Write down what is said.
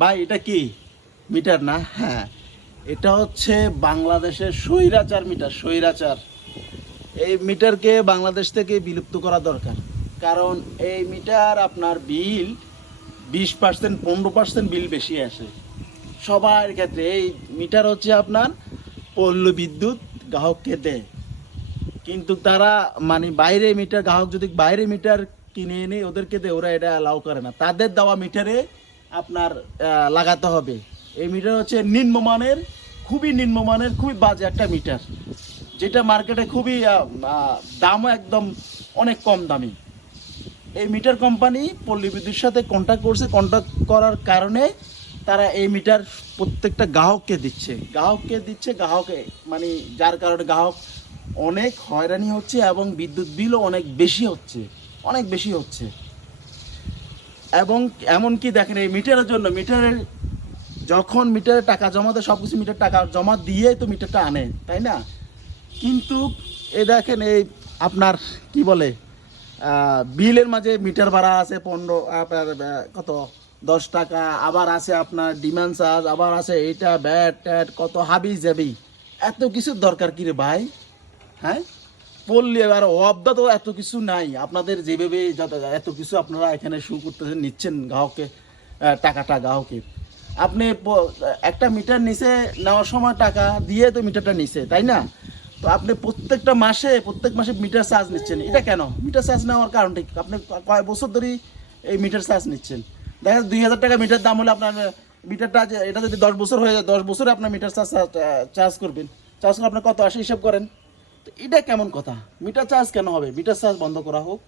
ভাই এটা কি মিটার না? হ্যাঁ, এটা হচ্ছে বাংলাদেশের স্বৈরাচার মিটার, স্বৈরাচার। এই মিটারকে বাংলাদেশ থেকে বিলুপ্ত করা দরকার। কারণ এই মিটার আপনার বিল 20% 15% বিল বেশি আসে সবার ক্ষেত্রে। এই মিটার হচ্ছে আপনার পল্ল বিদ্যুৎ গ্রাহককে দেয়, কিন্তু তারা মানে বাইরে মিটার, গ্রাহক যদি বাইরে মিটার কিনে এনে ওদেরকে দেয়, ওরা এটা অ্যালাউ করে না। তাদের দেওয়া মিটারে আপনার লাগাতে হবে। এই মিটার হচ্ছে নিম্নমানের, খুবই নিম্নমানের, খুবই বাজে একটা মিটার, যেটা মার্কেটে খুবই দামও একদম অনেক কম দামি। এই মিটার কোম্পানি পল্লী বিদ্যুতের সাথে কন্ট্যাক্ট করছে, কন্ট্যাক্ট করার কারণে তারা এই মিটার প্রত্যেকটা গ্রাহককে দিচ্ছে, গ্রাহকে মানে যার কারণে গ্রাহক অনেক হয়রানি হচ্ছে এবং বিদ্যুৎ বিলও অনেক বেশি হচ্ছে, অনেক বেশি হচ্ছে। এবং এমনকি দেখেন এই মিটারের জন্য, মিটারের যখন মিটারে টাকা জমা দেয়, সব কিছু মিটার টাকা জমা দিয়ে তো মিটারটা আনে, তাই না? কিন্তু এই দেখেন এই আপনার কি বলে বিলের মাঝে মিটার ভাড়া আছে 15 আপনার কত 10 টাকা, আবার আছে আপনার ডিমান্ড চার্জ, আবার আছে এইটা ব্যাট ট্যাট কত হাবি যাবি। এত কিছুর দরকার কি রে ভাই? হ্যাঁ, পড়লে আর অবদা তো এত কিছু নাই আপনাদের, যেভাবে এত কিছু আপনারা এখানে শু করতেছেন, নিচ্ছেন গ্রাহককে টাকাটা গ্রাহকের। আপনি একটা মিটার নিচে নেওয়ার সময় টাকা দিয়ে তো মিটারটা নিছে, তাই না? তো আপনি প্রত্যেক মাসে মিটার চার্জ নিচ্ছেন, এটা কেন? মিটার চার্জ নেওয়ার কারণটা কি? আপনি কয় বছর ধরেই এই মিটার চার্জ নিচ্ছেন। দেখা 2000 টাকা মিটার দাম হলে আপনার মিটারটা, এটা যদি 10 বছর হয়ে যায়, 10 বছরে আপনার মিটার চার্জ করবেন, চার্জ করলে আপনার কত আসে হিসাব করেন। তো এটা কেমন কথা? মিটার চার্জ কেন হবে? মিটার চার্জ বন্ধ করা হোক।